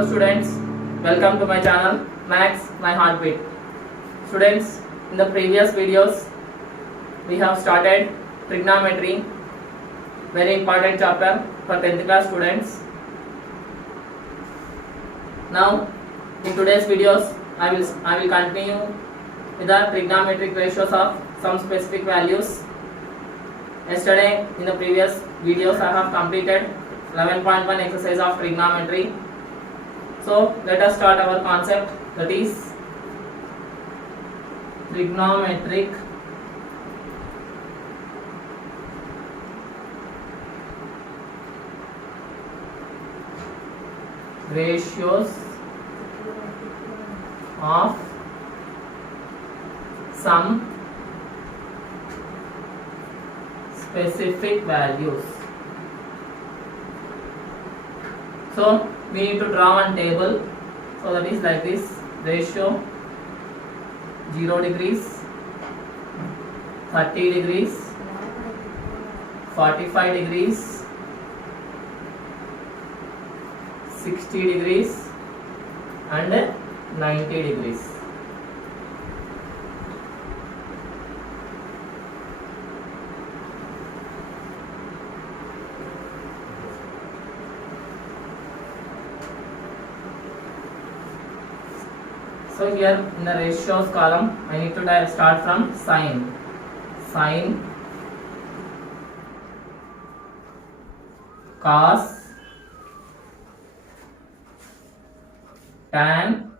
Hello students, welcome to my channel Max My Heartbeat. Students, in the previous videos we have started trigonometry, very important chapter for 10th class students. Now in today's videos I will continue with the trigonometric ratios of some specific values. Yesterday in the previous videos I have completed 11.1 exercise of trigonometry. So let us start our concept, that is trigonometric ratios of some specific values. So we need to draw one table. So that is like this: ratio 0 degrees, 30 degrees, 45 degrees, 60 degrees and 90 degrees. So here in the ratios column I need to start from sine, cos, tan,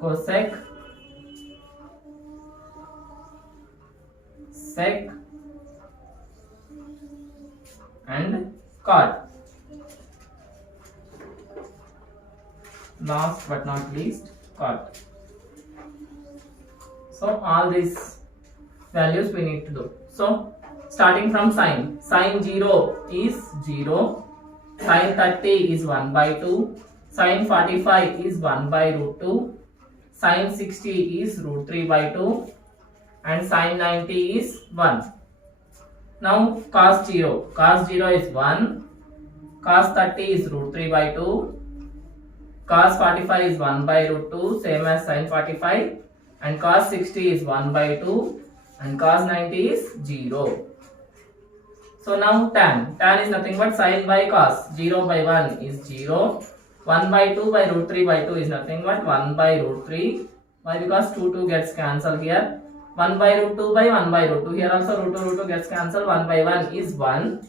cosec, sec and cot. Last but not least, cot. So all these values we need to do. So starting from sine 0 is 0, sine 30 is 1 by 2, sine 45 is 1 by root 2, sine 60 is root 3 by 2 and sine 90 is 1. Now cos 0 is 1, cos 30 is root 3 by 2, cos 45 is 1 by root 2, same as sin 45, and cos 60 is 1 by 2 and cos 90 is 0. So now tan is nothing but sin by cos. 0 by 1 is 0, 1 by 2 by root 3 by 2 is nothing but 1 by root 3. Why? Because 2 gets cancelled here. 1 by root 2 by 1 by root 2, here also root 2 gets cancelled. 1 by 1 is 1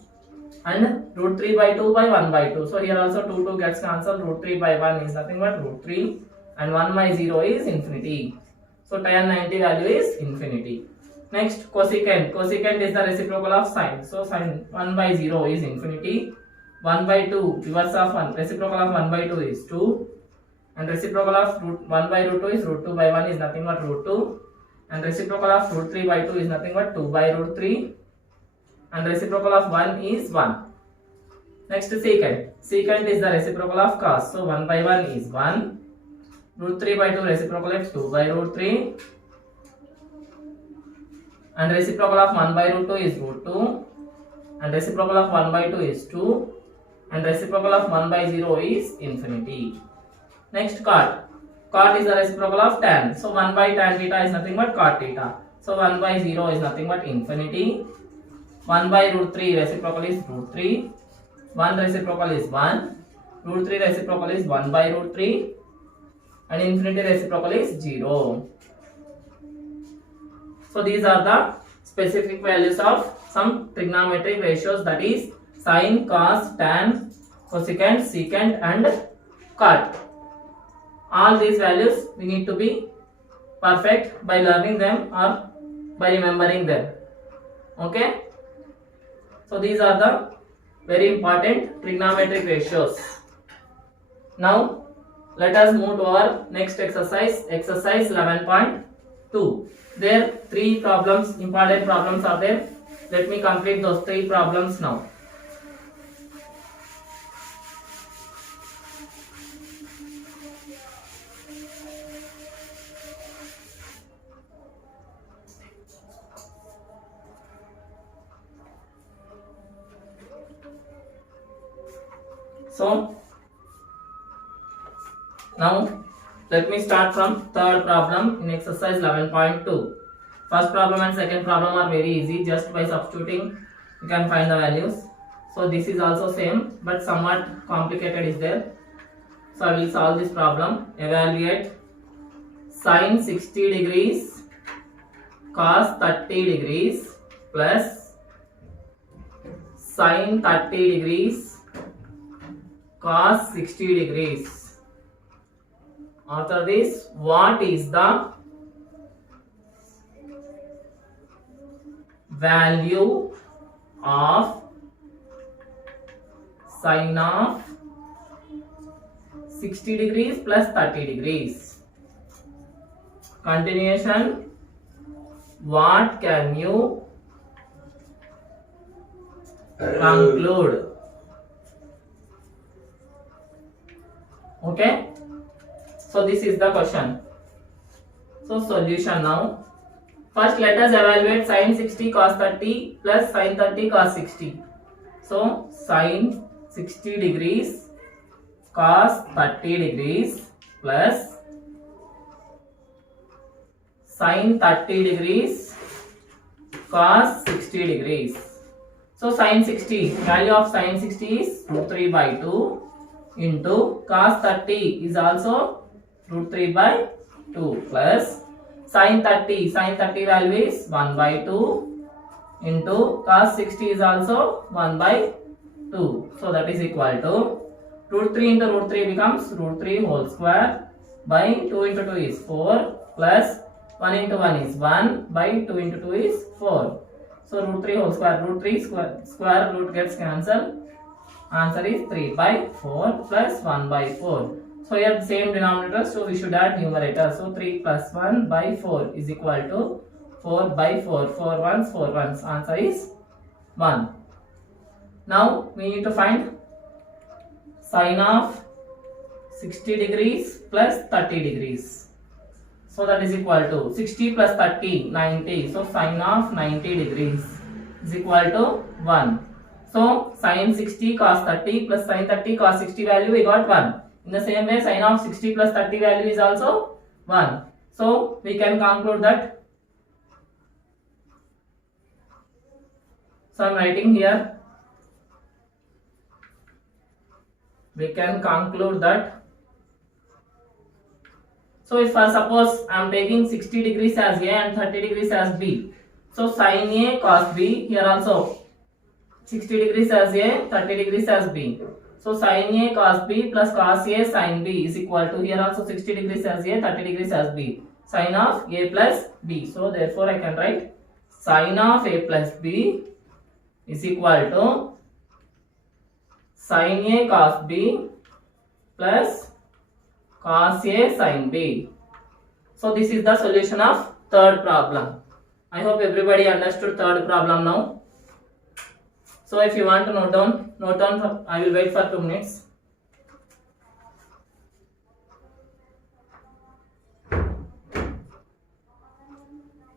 and root 3 by 2 by 1 by 2. So here also 2 gets cancelled. Root 3 by 1 is nothing but root 3 and 1 by 0 is infinity. So tan 90 value is infinity. Next cosecant. Cosecant is the reciprocal of sine. So sine 1 by 0 is infinity. 1 by 2 reverse of 1. Reciprocal of 1 by 2 is 2 and reciprocal of 1 by root 2 is root 2 by 1 is nothing but root 2 and reciprocal of root 3 by 2 is nothing but 2 by root 3 and reciprocal of 1 is 1. Next secant. Secant is the reciprocal of cos. So 1 by 1 is 1. Root 3 by 2 reciprocal is 2 by root 3. And reciprocal of 1 by root 2 is root 2. And reciprocal of 1 by 2 is 2. And reciprocal of 1 by 0 is infinity. Next cot. Cot is the reciprocal of tan. So 1 by tan theta is nothing but cot theta. So 1 by 0 is nothing but infinity. 1 by root 3 reciprocal is root 3. 1 reciprocal is 1. Root 3 reciprocal is 1 by root 3. And infinity reciprocal is 0. So these are the specific values of some trigonometric ratios, that is sine, cos, tan, cosecant, secant and cot. All these values we need to be perfect by learning them or by remembering them. Okay. So these are the very important trigonometric ratios. Now let us move to our next exercise, exercise 11.2. There 3 problems, important problems are there. Let me complete those 3 problems now. So now let me start from third problem in exercise 11.2. First problem and second problem are very easy. Just by substituting you can find the values. So this is also same but somewhat complicated is there. So I will solve this problem. Evaluate sin 60 degrees cos 30 degrees plus sin 30 degrees cos 60 degrees. After this, what is the value of sin of 60 degrees plus 30 degrees? Continuation. What can you conclude? Okay. So this is the question. So solution now. First let us evaluate sin 60 cos 30 plus sin 30 cos 60. So sin 60 degrees cos 30 degrees plus sin 30 degrees cos 60 degrees. So sin 60, value of sin 60 is root 3 by 2 into cos 30 is also root 3 by 2 plus sin 30 value is 1 by 2 into cos 60 is also 1 by 2. So that is equal to root 3 into root 3 becomes root 3 whole square by 2 into 2 is 4 plus 1 into 1 is 1 by 2 into 2 is 4. So root 3 whole square, root 3 square root gets cancelled. Answer is 3 by 4 plus 1 by 4. So here the same denominator, so we should add numerator. So 3 plus 1 by 4 is equal to 4 by 4. 4 ones, 4 ones. Answer is 1. Now we need to find sin of 60 degrees plus 30 degrees. So that is equal to 60 plus 30, 90. So sin of 90 degrees is equal to 1. So sin 60 cos 30 plus sin 30 cos 60 value we got 1. In the same way sin of 60 plus 30 value is also 1. So we can conclude that. So I am writing here. We can conclude that. So if suppose I am taking 60 degrees as A and 30 degrees as B. So sin A cos B, here also 60 degrees as A, 30 degrees as B. So sin A cos B plus cos A sin B is equal to, here also 60 degrees as A, 30 degrees as B. Sin of A plus B. So therefore I can write sin of A plus B is equal to sin A cos B plus cos A sin B. So this is the solution of third problem. I hope everybody understood third problem now. So if you want to note down, I will wait for 2 minutes. I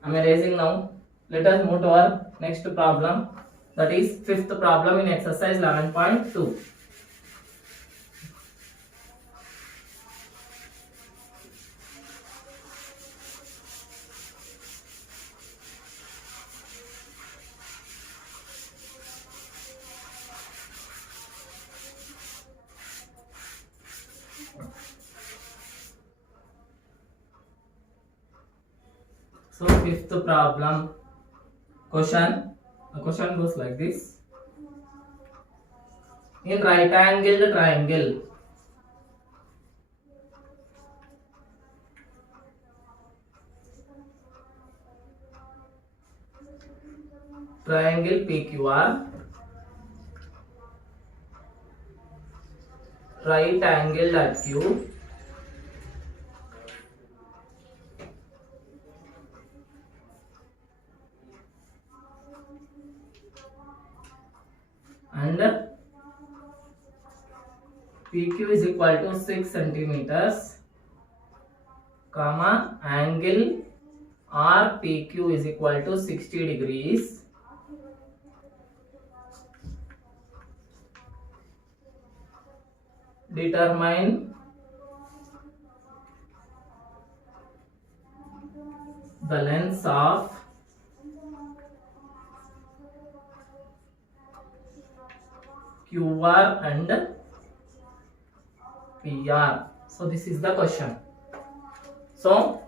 am erasing now. Let us move to our next problem. That is fifth problem in exercise 11.2. So fifth problem question. The question goes like this. In right angled triangle, triangle PQR, right angled at Q, and PQ is equal to 6 centimeters, comma, angle RPQ is equal to 60 degrees. determine the lengths of QR and PR. So this is the question. So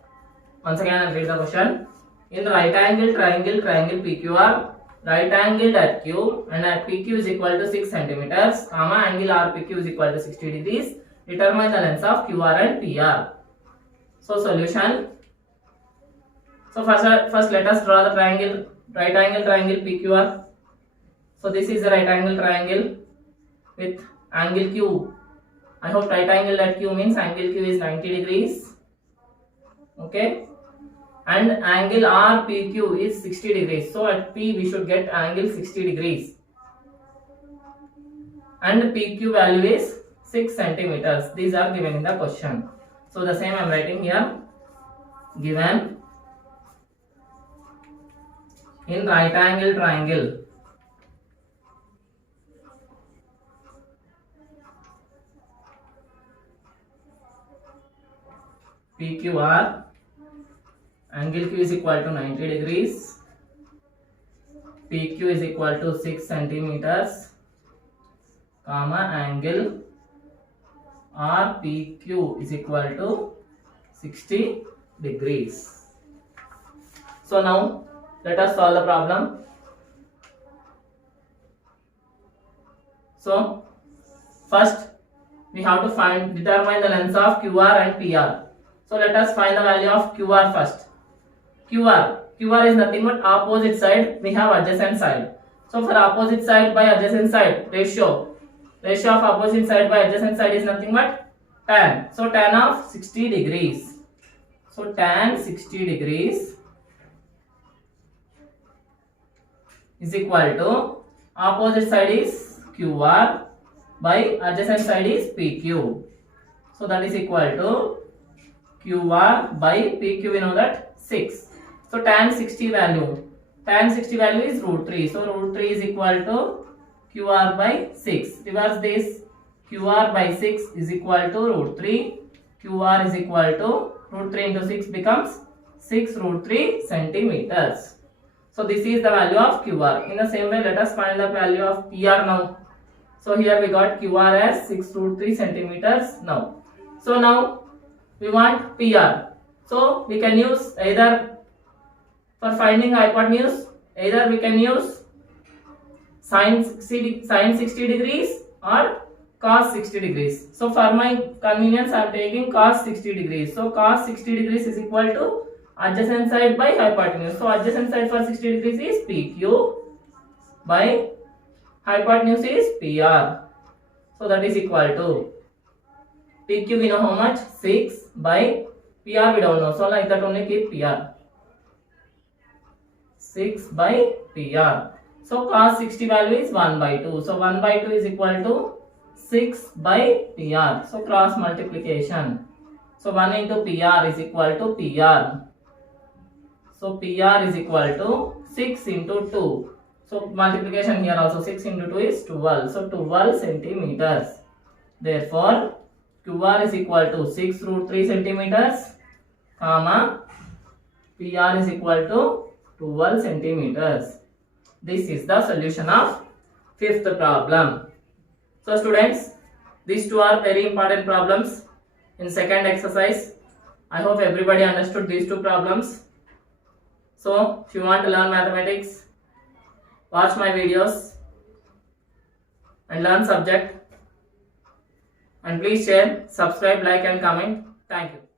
once again I'll read the question. In the right angle triangle PQR, right angled at Q and at PQ is equal to 6 centimeters, comma angle RPQ is equal to 60 degrees. Determine the lengths of QR and PR. So solution. So first let us draw the triangle, right angle triangle PQR. So this is the right angle triangle with angle Q. I hope right angle at Q means angle Q is 90 degrees. Okay. And angle RPQ is 60 degrees. So at P we should get angle 60 degrees. And PQ value is 6 centimeters. These are given in the question. So the same I am writing here. Given in right angle triangle PQR, angle Q is equal to 90 degrees, PQ is equal to 6 centimeters, comma angle RPQ is equal to 60 degrees. So now let us solve the problem. So first we have to determine the lengths of QR and PR. So let us find the value of QR first. QR is nothing but opposite side, we have adjacent side. So for opposite side by adjacent side, ratio of opposite side by adjacent side is nothing but tan. So tan of 60 degrees. So tan 60 degrees is equal to opposite side is QR by adjacent side is PQ. So that is equal to QR by PQ, we know that 6. So tan 60 value is root 3. So root 3 is equal to QR by 6. Reverse this. QR by 6 is equal to root 3. QR is equal to root 3 into 6 becomes 6 root 3 centimeters. So this is the value of QR. In the same way, let us find the value of PR now. So here we got QR as 6 root 3 centimeters now. So now we want PR. So we can use either for finding hypotenuse, either we can use sin 60 degrees or cos 60 degrees. So for my convenience I am taking cos 60 degrees. So cos 60 degrees is equal to adjacent side by hypotenuse. So adjacent side for 60 degrees is PQ by hypotenuse is PR. So that is equal to PQ we know how much, 6 by PR we don't know. So like that only keep PR. 6 by PR. So cos 60 value is 1 by 2. So 1 by 2 is equal to 6 by PR. So cross multiplication. So 1 into PR is equal to PR. So PR is equal to 6 into 2. So multiplication here also 6 into 2 is 12. So 12 centimeters. Therefore QR is equal to 6 root 3 centimeters, comma PR is equal to 12 centimeters. This is the solution of fifth problem. So students, these two are very important problems in second exercise. I hope everybody understood these two problems. So if you want to learn mathematics, watch my videos and learn subject. And please share, subscribe, like and comment. Thank you.